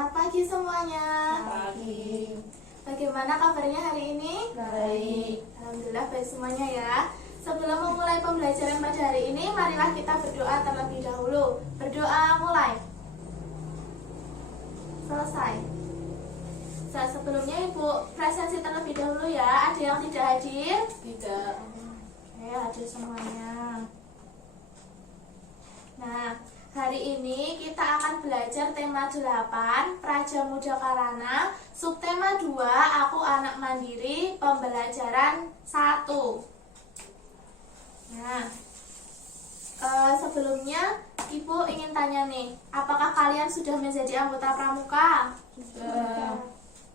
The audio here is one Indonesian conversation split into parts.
Selamat pagi semuanya. Pagi. Bagaimana kabarnya hari ini? Baik. Alhamdulillah baik semuanya ya. Sebelum memulai pembelajaran pada hari ini, marilah kita berdoa terlebih dahulu. Berdoa mulai. Selesai. Sebelumnya Ibu presentasi terlebih dahulu ya. Ada yang tidak hadir? Tidak. Oke, hadir semuanya. Nah, hari ini kita akan belajar tema 8, Praja Muda Karana, subtema 2, Aku Anak Mandiri, pembelajaran 1. Nah, sebelumnya Ibu ingin tanya nih, apakah kalian sudah menjadi anggota pramuka?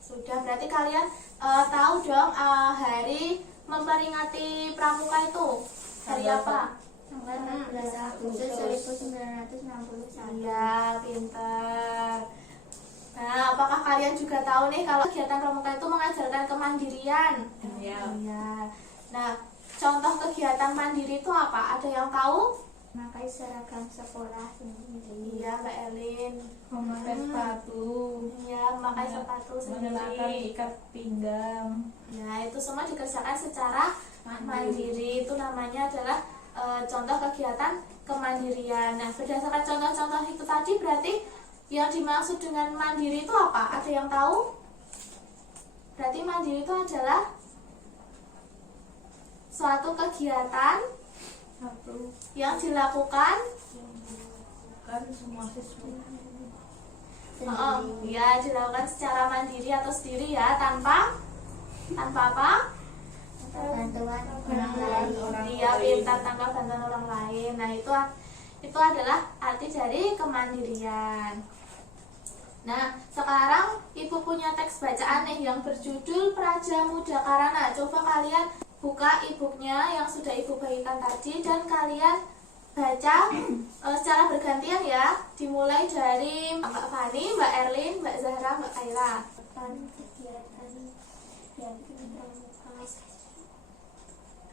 Sudah, berarti kalian tahu dong hari memperingati pramuka itu hari apa? Tanggal 14 Agustus 1961. Iya, pintar. Nah, apakah kalian juga tahu nih kalau kegiatan pramuka itu mengajarkan kemandirian? Iya. Iya. Nah, contoh kegiatan mandiri itu apa? Ada yang tahu? Memakai seragam sekolah sendiri. Iya, Mbak Elin. Memakai sepatu. Iya, memakai sepatu Mengenakan sendiri. ikat pinggang. Ya, itu semua dikerjakan secara mandiri. Itu namanya adalah contoh kegiatan kemandirian. Nah, berdasarkan contoh-contoh itu tadi berarti yang dimaksud dengan mandiri itu apa? Ada yang tahu? Berarti mandiri itu adalah suatu kegiatan Satu. yang dilakukan Kan semua siswa. ya dilakukan secara mandiri atau sendiri ya, tanpa apa? Bantuan orang lain. Dia pintar tanpa bantuan orang lain. Nah, itu adalah arti dari kemandirian. Nah, sekarang Ibu punya teks bacaan nih yang berjudul Praja Muda Karana. Coba kalian buka e-booknya yang sudah Ibu bagikan tadi dan kalian baca secara bergantian ya. Dimulai dari Mbak Fani, Mbak Erlin, Mbak Zahra, Mbak Kaila. Kegiatan yang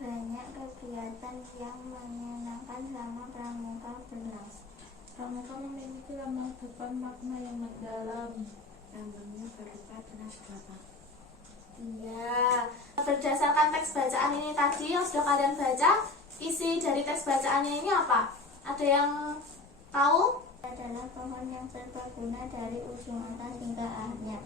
banyak kegiatan yang menyenangkan selama pramuka berlangsung. Pramuka memiliki lambang depan makna yang mendalam. Lambangnya berupa tunas kelapa. Iya. Berdasarkan teks bacaan ini tadi yang sudah kalian baca, isi dari teks bacaannya ini apa? Ada yang tahu? Adalah pohon yang serbaguna dari ujung atas hingga akhirnya.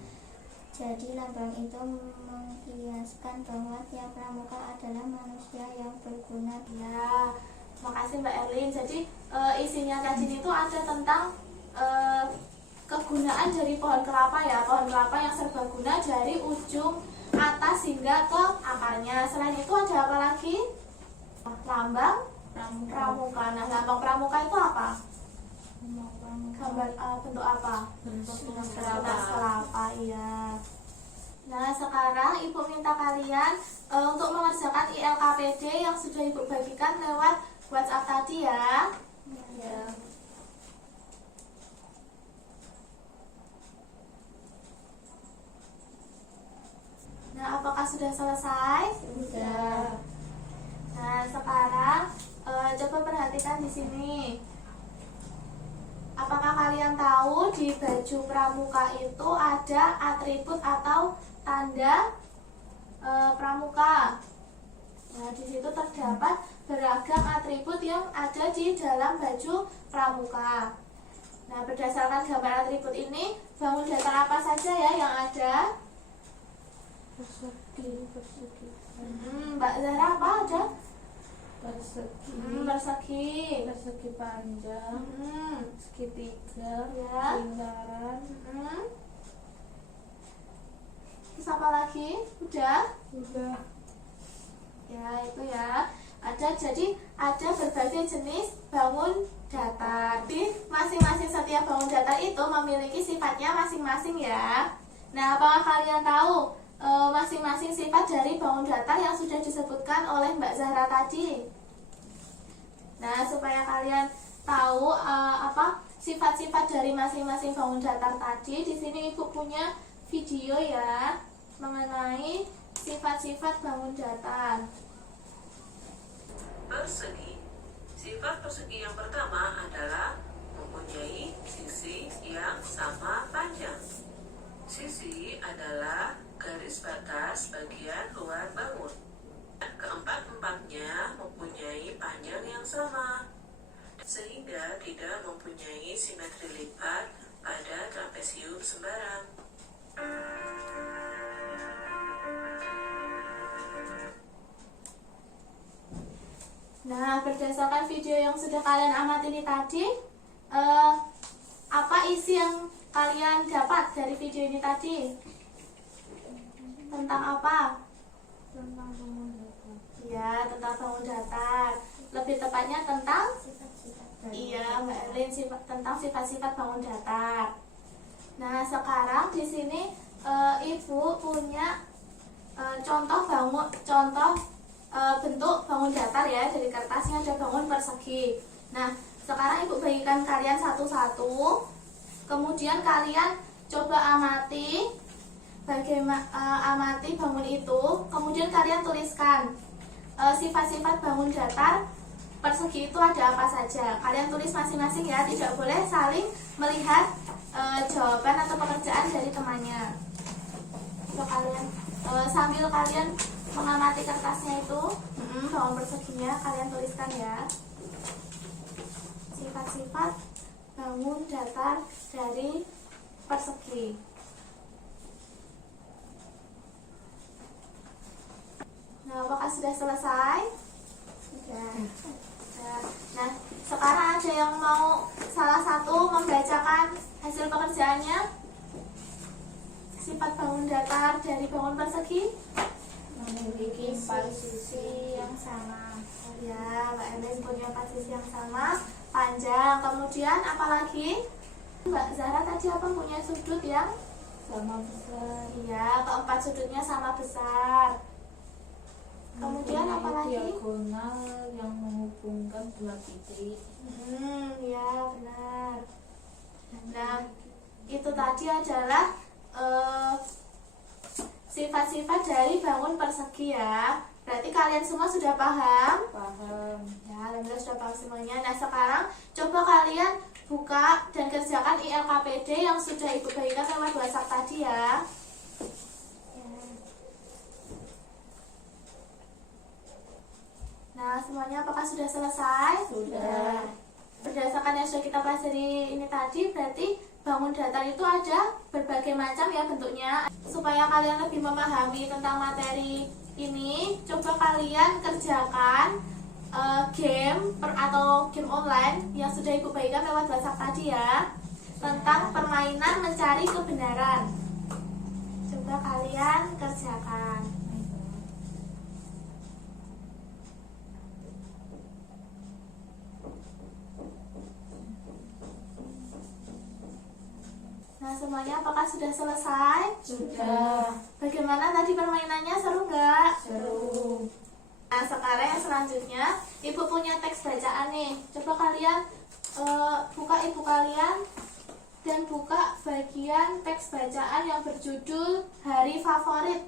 Jadi lambang itu mengkiaskan bahwa tiap pramuka adalah manusia yang berguna. Ya, makasih Mbak Erlin. Jadi isinya tadi itu ada tentang kegunaan dari pohon kelapa ya. Pohon kelapa yang serbaguna dari ujung atas hingga ke akarnya. Selain itu ada apa lagi? Lambang pramuka. Nah, lambang pramuka itu apa? Gambar bentuk apa? Tunas kelapa, iya. Nah, sekarang Ibu minta kalian untuk mengerjakan ILKPD yang sudah Ibu bagikan lewat WhatsApp tadi ya. Ya. Nah, apakah sudah selesai? Sudah. Nah, sekarang coba perhatikan di sini. Apakah kalian tahu di baju pramuka itu ada atribut atau tanda pramuka? Nah, di situ terdapat beragam atribut yang ada di dalam baju pramuka. Nah, berdasarkan gambar atribut ini, bangun datar apa saja ya yang ada? Persegi. Mbak Zahra apa ada? Persegi. Persegi. Persegi panjang. Segitiga. Ya. Lingkaran. Terus apa lagi? Udah? Sudah. Ya, itu ya. Jadi ada berbagai jenis bangun datar. Di masing-masing setiap bangun datar itu memiliki sifatnya masing-masing ya. Nah, apakah kalian tahu masing-masing sifat dari bangun datar yang sudah disebutkan oleh Mbak Zahra tadi? Nah, supaya kalian tahu apa sifat-sifat dari masing-masing bangun datar tadi, di sini Ibu punya video ya mengenai sifat-sifat bangun datar. Persegi. Sifat persegi yang pertama adalah mempunyai sisi yang sama panjang. Sisi adalah garis batas bagian luar bangun. Keempat-empatnya mempunyai panjang yang sama, sehingga tidak mempunyai simetri lipat pada trapesium sembarang. Nah, berdasarkan video yang sudah kalian amati ini tadi, apa isi yang kalian dapat dari video ini tadi? Tentang apa? Tentang bangun datar. Ya, tentang bangun datar. Lebih tepatnya tentang Mbak Elin, tentang sifat-sifat bangun datar. Nah, sekarang di sini Ibu punya contoh bentuk bangun datar ya. Dari kertasnya ada bangun persegi. Nah, sekarang Ibu bagikan kalian satu-satu. Kemudian kalian coba amati amati bangun itu. Kemudian kalian tuliskan sifat-sifat bangun datar persegi itu ada apa saja. Kalian tulis masing-masing ya. Tidak boleh saling melihat jawaban atau pekerjaan dari temannya. Coba kalian sambil kalian mengamati kertasnya itu, bangun perseginya kalian tuliskan ya. Sifat-sifat bangun datar dari persegi. Nah, apakah sudah selesai? Sudah. Nah, sekarang ada yang mau salah satu membacakan hasil pekerjaannya? Sifat bangun datar dari bangun persegi? Memiliki sisi yang sama. Ya, Mbak Elin punya sisi yang sama, panjang. Kemudian apalagi? Mbak Zahra tadi apa punya sudut yang Sama besar. iya, keempat sudutnya sama besar. Kemudian Mempunyai apalagi? diagonal yang menghubungkan dua titik. Ya benar. Nah, itu tadi adalah sifat-sifat dari bangun persegi ya. Berarti kalian semua sudah paham? Paham. Ya, alhamdulillah sudah paham semuanya. Nah, sekarang coba kalian buka dan kerjakan ILKPD yang sudah Ibu bagikan lewat WhatsApp tadi ya. Nah, semuanya apakah sudah selesai? Sudah. Berdasarkan yang sudah kita pelajari ini tadi, berarti bangun datar itu ada berbagai macam ya bentuknya. Supaya kalian lebih memahami tentang materi ini, coba kalian kerjakan game atau game online yang sudah Ibu bagikan lewat WhatsApp tadi ya, tentang permainan mencari kebenaran. Coba kalian kerjakan. Nah, semuanya apakah sudah selesai? Sudah. Bagaimana tadi permainannya, seru nggak? Seru. Nah, sekarang yang selanjutnya Ibu punya teks bacaan nih. Coba kalian buka Ibu kalian dan buka bagian teks bacaan yang berjudul Hari Favorit.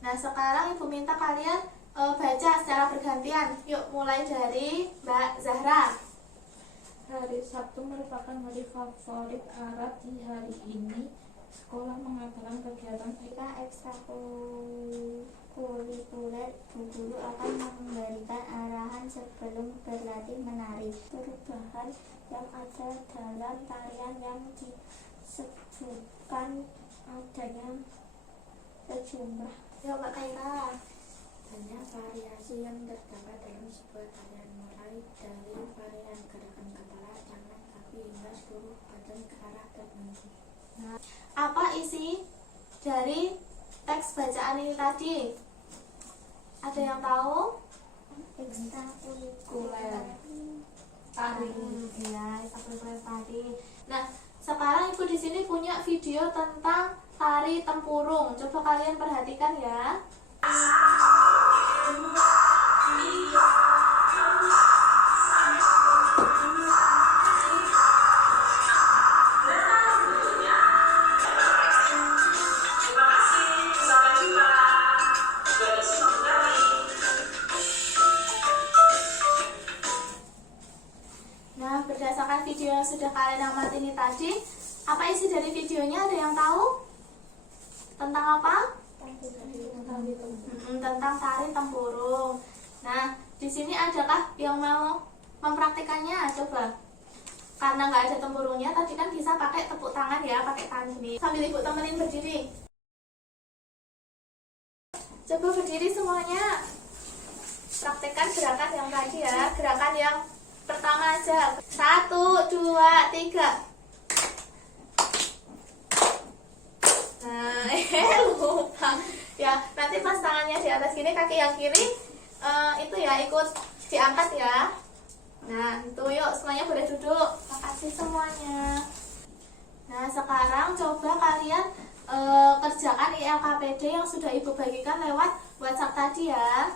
Nah, sekarang Ibu minta kalian baca secara bergantian. Yuk, mulai dari Mbak Zahra. Hari Sabtu merupakan hari favorit Ara. Di hari ini, sekolah mengadakan kegiatan Jika ekstrakurikuler, Bu Guru akan memberikan arahan sebelum berlatih menari. Perubahan yang ada dalam tarian yang disebutkan adanya sejumlah Yuk, Mbak Kaira. banyak variasi yang terdapat dalam sebuah tarian, mulai dari varian gerakan kepala, tangan, kaki hingga seluruh badan ke arah tertentu. Apa isi dari teks bacaan ini tadi? Ada yang tahu? Ekstrakurikuler tari. Ya, ekstrakurikuler tadi. Nah, sekarang Ibu di sini punya video tentang tari tempurung. Coba kalian perhatikan ya. Nah, sudah kalian amati ini tadi. Apa isi dari videonya? Ada yang tahu? Tentang apa? Tentang tari tempurung. Nah, di sini adakah yang mau mempraktikannya? Coba. Karena nggak ada tempurungnya, tadi kan bisa pakai tepuk tangan ya, pakai tangan ini. Sambil ibu temenin berdiri. Coba berdiri semuanya. Praktekkan gerakan yang tadi ya. Gerakan yang pertama aja. 1, 2, 3. Nah, lupa. Ya, nanti pas tangannya di atas gini, kaki yang kiri itu ya ikut diangkat ya. Nah, itu yuk semuanya boleh duduk. Makasih semuanya. Nah, sekarang coba kalian kerjakan ILKPD yang sudah ibu bagikan lewat WhatsApp tadi ya.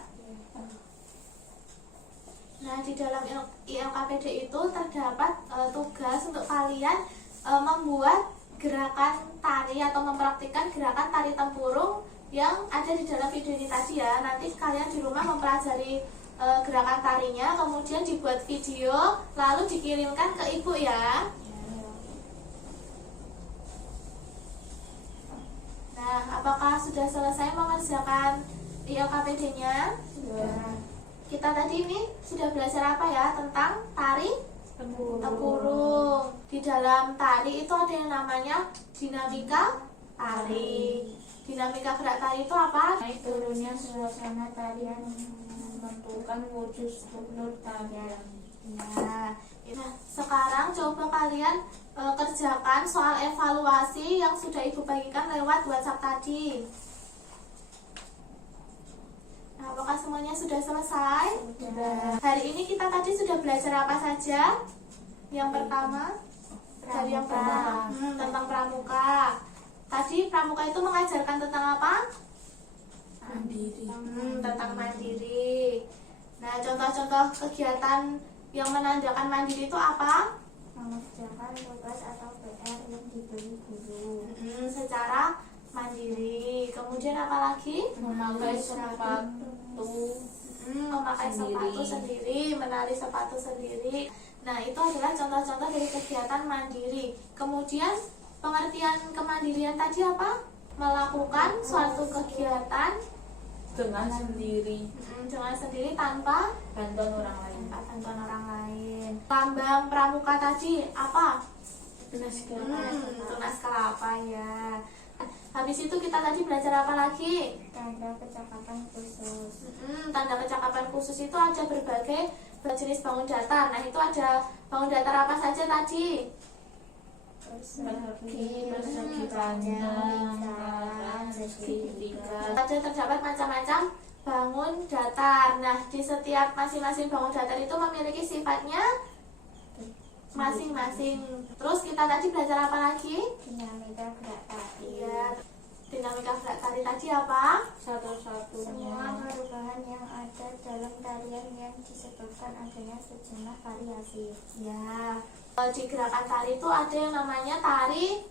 Nah, di dalam ILKPD itu terdapat tugas untuk kalian membuat gerakan tari atau mempraktikkan gerakan tari tempurung yang ada di dalam video ini tadi ya. Nanti kalian di rumah mempelajari gerakan tarinya, kemudian dibuat video, lalu dikirimkan ke ibu ya. Nah, apakah sudah selesai mengerjakan ILKPD-nya? Kita tadi ini sudah belajar apa ya? Tentang tari tempurung. Di dalam tari itu ada yang namanya dinamika tari. Dinamika gerak tari itu apa? Naik turunnya suasana tarian menentukan wujud struktur tarian. Nah, sekarang coba kalian kerjakan soal evaluasi yang sudah ibu bagikan lewat WhatsApp tadi. Nah, apakah semuanya sudah selesai? Sudah. Hari ini kita tadi sudah belajar apa saja? Yang pertama, dari yang pertama tentang pramuka. Tadi pramuka itu mengajarkan tentang apa? Mandiri. Tentang mandiri. Nah, contoh-contoh kegiatan yang menandakan mandiri itu apa? Mengerjakan tugas atau PR yang diberi guru. Secara mandiri. Kemudian apa lagi? Memakai sepatu Memakai sepatu sendiri, menali sepatu sendiri. Nah, itu adalah contoh-contoh dari kegiatan mandiri. Kemudian pengertian kemandirian tadi apa? Melakukan suatu kegiatan dengan sendiri, dengan sendiri tanpa bantuan orang lain. bantuan orang lain. Lambang pramuka tadi apa? Tunas kelapa ya. Habis itu kita tadi belajar apa lagi? Tanda kecakapan khusus. Tanda kecakapan khusus itu ada berbagai jenis bangun datar. Nah, itu ada bangun datar apa saja tadi? Persegi, persegi panjang, segitiga. Ada terdapat macam-macam bangun datar. Nah, di setiap masing-masing bangun datar itu memiliki sifatnya masing-masing. Terus kita tadi belajar apa lagi? Dinamika gerak tari. Iya, dinamika gerak tari tadi apa? Satu-satunya Semua perubahan yang ada dalam tarian yang disebabkan adanya sejumlah variasi. Ya, di gerakan tari itu ada yang namanya tari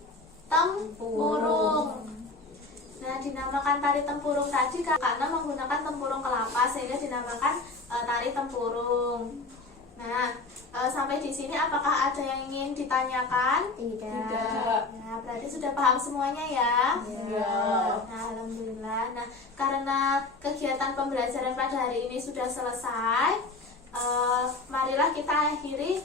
tempurung. Nah, dinamakan tari tempurung tadi karena menggunakan tempurung kelapa sehingga dinamakan tari tempurung. Nah, sampai di sini apakah ada yang ingin ditanyakan? Tidak. Nah, berarti sudah paham semuanya ya? Ya. Nah, alhamdulillah. Nah, karena kegiatan pembelajaran pada hari ini sudah selesai, marilah kita akhiri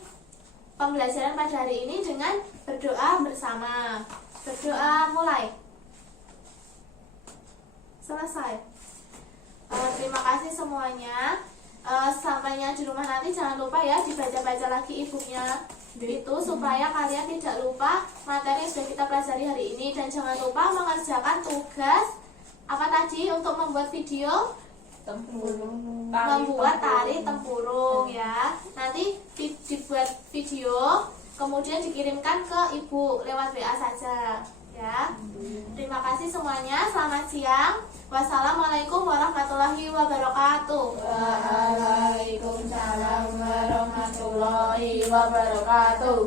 pembelajaran pada hari ini dengan berdoa bersama. Berdoa mulai. Selesai. Terima kasih semuanya. Sampainya di rumah nanti jangan lupa ya dibaca-baca lagi ibunya itu supaya kalian tidak lupa materi yang sudah kita pelajari hari ini, dan jangan lupa mengerjakan tugas apa tadi untuk membuat video tempurung, membuat tari tempurung ya. Nanti dibuat video kemudian dikirimkan ke ibu lewat WA saja ya. Terima kasih semuanya, selamat siang. Wassalamualaikum warahmatullahi wabarakatuh. Waalaikumsalam warahmatullahi wabarakatuh.